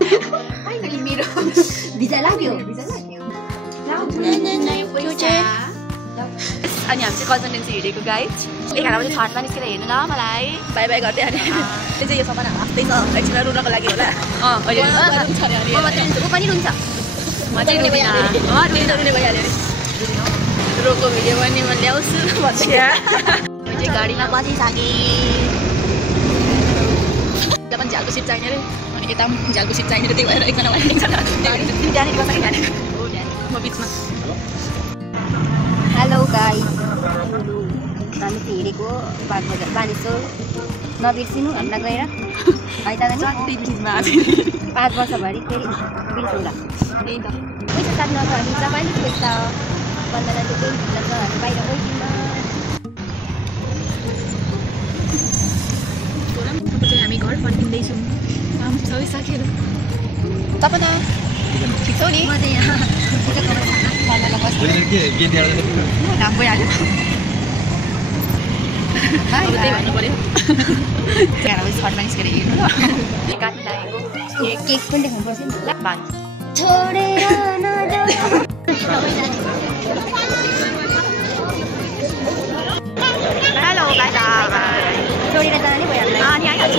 finally मेरो visa लाग्यो अनि हामी चाहिँ कजनडेन्सी हिँडेको गाइज 11 बजे थर्डमा निस्केर हेर्नु ल मलाई बाई बाई गर्दै हाने त्यो चाहिँ यो सामान आफ्नै छ एकछिन रुनको लागि होला ऊ पनि रुन्छ म चाहिँ रुने भइहाल्यो रोको भिडियो पनि म ल्याउँछु भन्छ चाहिँ गाडीमा बसिसकेँ पनि झ्यालको सिट चाहिने अरे अनि यता पनि झ्यालको सिट चाहिने त्यही भएर एकजना त्यहाँनिर बस म बिचमा हेलो गाइस हामी चाहिँ हिँडेको बागबजार बानेश्वर नबिर्सिनु हामीलाई गएर है त 5 वर्षभरि फेरि बिर्सौँला त्यही त पैसा साथमा हामी रमाइलो पैसा बन्दना चाहिँ केही भित्र छ हामी बाहिर गइदिउँ हामी घर फर्किँदैछौँ सबै साथीहरू तपाईँ त ठिक छौ नि म चाहिँ यहाँ नाम गइहाल्यो त्यही भन्नु पऱ्यो 11 बजी छटमा निस्केर हिँड्नु काट्नु लागेको केक पनि देखाउनु पर्छ नि भात छोडेर नजाऊ हेलो गाइस छोडेर जाने भयो हामीलाई अनि आइहाल्छ